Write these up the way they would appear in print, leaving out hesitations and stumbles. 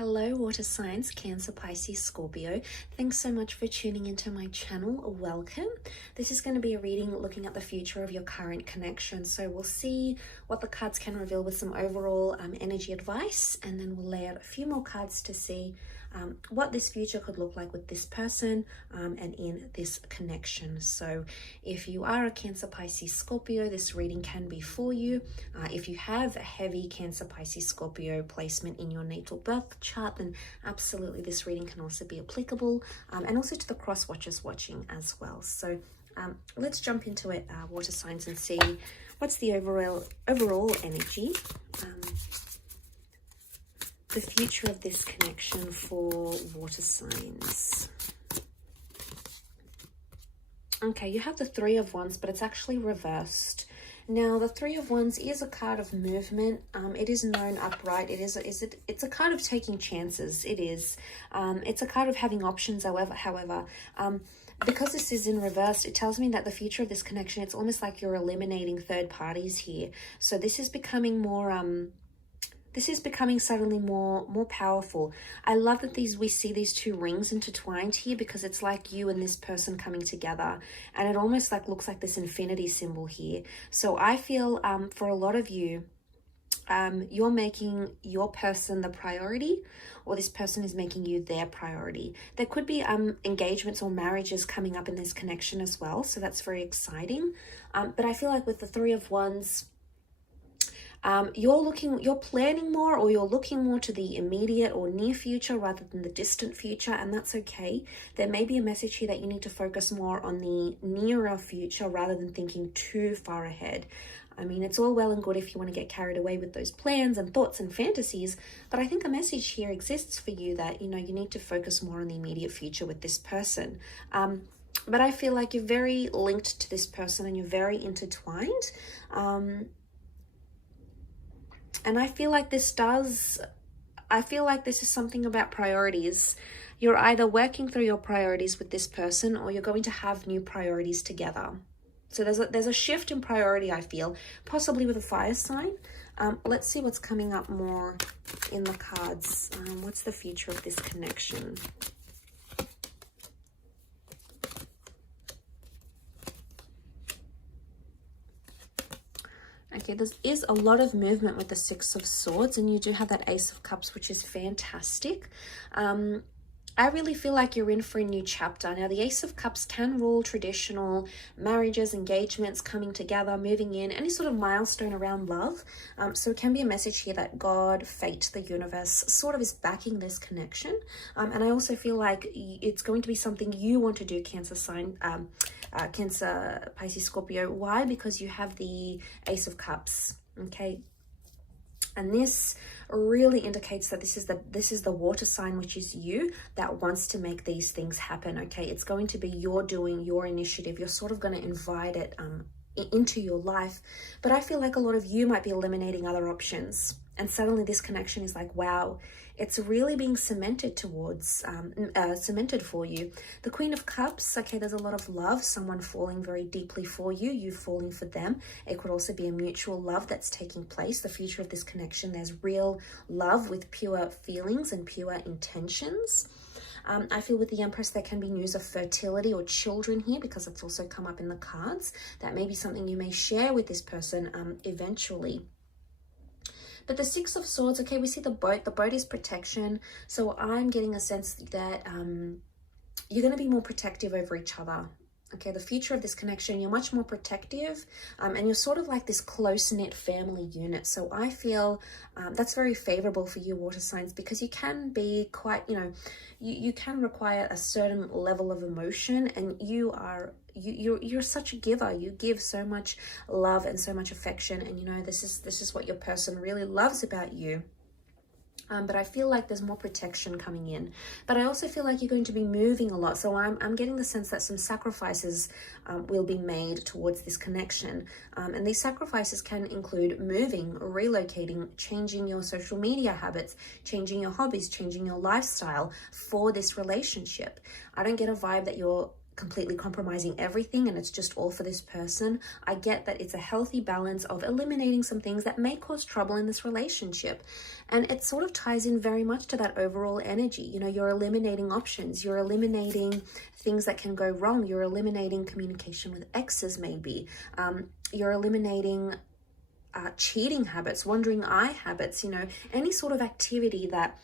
Hello, water signs, Cancer, Pisces, Scorpio. Thanks so much for tuning into my channel. Welcome. This is going to be a reading looking at the future of your current connection. So we'll see what the cards can reveal with some overall energy advice, and then we'll lay out a few more cards to see what this future could look like with this person and in this connection. So if you are a Cancer, Pisces, Scorpio, this reading can be for you. If you have a heavy Cancer, Pisces, Scorpio placement in your natal birth chart, then absolutely this reading can also be applicable, and also to the cross watchers watching as well. So let's jump into it, water signs, and see what's the overall energy, the future of this connection for water signs. Okay, you have the Three of Wands, but it's actually reversed. Now, the Three of Wands is a card of movement. It is known upright. It's a card of taking chances. It is. It's a card of having options. However, because this is in reverse, it tells me that the future of this connection, it's almost like you're eliminating third parties here. So this is becoming more suddenly more powerful. I love that we see these two rings intertwined here, because it's like you and this person coming together, and it almost looks like this infinity symbol here. So I feel for a lot of you, you're making your person the priority, or this person is making you their priority. There could be engagements or marriages coming up in this connection as well, so that's very exciting. But I feel like with the Three of Wands, you're planning more, or you're looking more to the immediate or near future rather than the distant future, and that's okay. There may be a message here that you need to focus more on the nearer future rather than thinking too far ahead. I mean, it's all well and good if you want to get carried away with those plans and thoughts and fantasies, but I think a message here exists for you that, you need to focus more on the immediate future with this person. But I feel like you're very linked to this person and you're very intertwined. And I feel like this is something about priorities. You're either working through your priorities with this person, or you're going to have new priorities together. So there's a shift in priority, I feel, possibly with a fire sign. Let's see what's coming up more in the cards. What's the future of this connection? Okay, there is a lot of movement with the Six of Swords, and you do have that Ace of Cups, which is fantastic. I really feel like you're in for a new chapter. Now, the Ace of Cups can rule traditional marriages, engagements, coming together, moving in, any sort of milestone around love. So it can be a message here that God, fate, the universe sort of is backing this connection. And I also feel like it's going to be something you want to do, Cancer, Pisces, Scorpio. Why? Because you have the Ace of Cups, okay? And this really indicates that this is the water sign, which is you, that wants to make these things happen, okay? It's going to be your doing, your initiative. You're sort of going to invite it into your life. But I feel like a lot of you might be eliminating other options. And suddenly this connection is like, wow, it's really being cemented cemented for you. The Queen of Cups, okay, there's a lot of love, someone falling very deeply for you, you falling for them. It could also be a mutual love that's taking place. The future of this connection, there's real love with pure feelings and pure intentions. I feel with the Empress, there can be news of fertility or children here, because it's also come up in the cards. That may be something you may share with this person eventually. But the Six of Swords, okay, we see the boat. The boat is protection. So I'm getting a sense that you're going to be more protective over each other. Okay, the future of this connection, you're much more protective, and you're sort of like this close-knit family unit. So I feel that's very favorable for you, water signs, because you can be quite, you can require a certain level of emotion, and you're such a giver. You give so much love and so much affection, and this is what your person really loves about you. But I feel like there's more protection coming in. But I also feel like you're going to be moving a lot. So I'm getting the sense that some sacrifices will be made towards this connection. And these sacrifices can include moving, relocating, changing your social media habits, changing your hobbies, changing your lifestyle for this relationship. I don't get a vibe that you're completely compromising everything and it's just all for this person. I get that it's a healthy balance of eliminating some things that may cause trouble in this relationship. And it sort of ties in very much to that overall energy. You know, you're eliminating options, you're eliminating things that can go wrong, you're eliminating communication with exes maybe, you're eliminating cheating habits, wandering eye habits, you know, any sort of activity that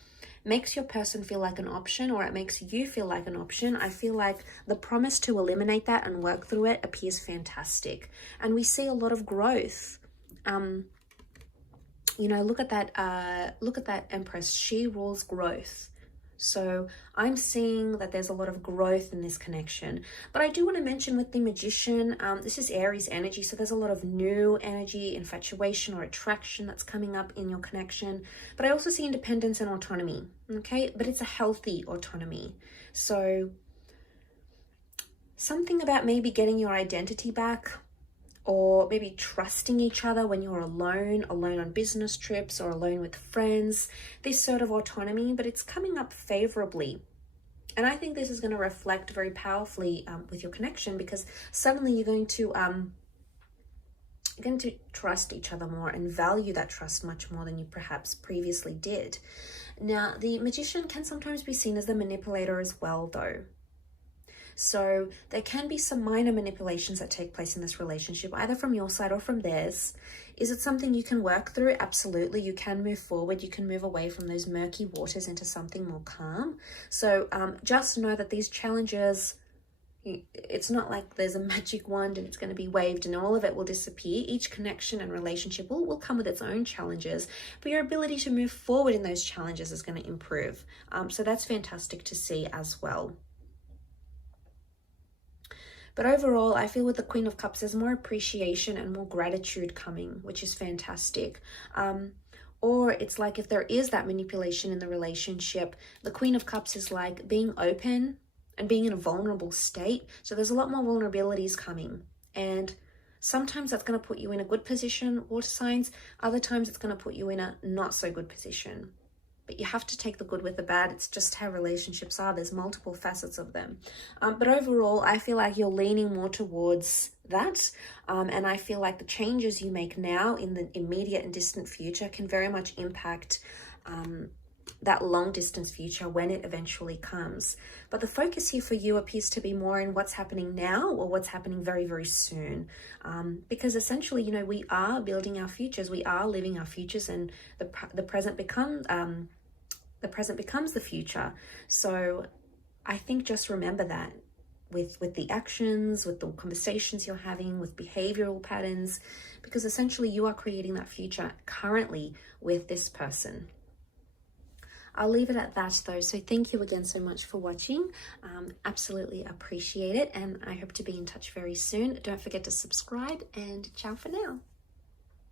makes your person feel like an option, or it makes you feel like an option. I feel like the promise to eliminate that and work through it appears fantastic. And we see a lot of growth. You know, look at that Empress. She rules growth. So I'm seeing that there's a lot of growth in this connection. But I do want to mention with the Magician, this is Aries energy. So there's a lot of new energy, infatuation or attraction that's coming up in your connection. But I also see independence and autonomy. Okay, but it's a healthy autonomy. So something about maybe getting your identity back, or maybe trusting each other when you're alone on business trips or alone with friends, this sort of autonomy, but it's coming up favorably. And I think this is going to reflect very powerfully with your connection, because suddenly you're going to trust each other more and value that trust much more than you perhaps previously did. Now, the Magician can sometimes be seen as the manipulator as well, though. So there can be some minor manipulations that take place in this relationship, either from your side or from theirs. Is it something you can work through? Absolutely. You can move forward. You can move away from those murky waters into something more calm. So just know that these challenges, it's not like there's a magic wand and it's going to be waved and all of it will disappear. Each connection and relationship will come with its own challenges, but your ability to move forward in those challenges is going to improve. So that's fantastic to see as well. But overall, I feel with the Queen of Cups, there's more appreciation and more gratitude coming, which is fantastic. Or it's like if there is that manipulation in the relationship, the Queen of Cups is like being open and being in a vulnerable state. So there's a lot more vulnerabilities coming. And sometimes that's going to put you in a good position, water signs. Other times it's going to put you in a not so good position. But you have to take the good with the bad. It's just how relationships are. There's multiple facets of them. But overall, I feel like you're leaning more towards that. And I feel like the changes you make now in the immediate and distant future can very much impact that long distance future when it eventually comes. But the focus here for you appears to be more in what's happening now or what's happening very, very soon. Because essentially, you know, we are building our futures. We are living our futures, and the present becomes the future. So I think just remember that with the actions, with the conversations you're having, with behavioral patterns, because essentially you are creating that future currently with this person. I'll leave it at that though. So thank you again so much for watching. Absolutely appreciate it. And I hope to be in touch very soon. Don't forget to subscribe, and ciao for now.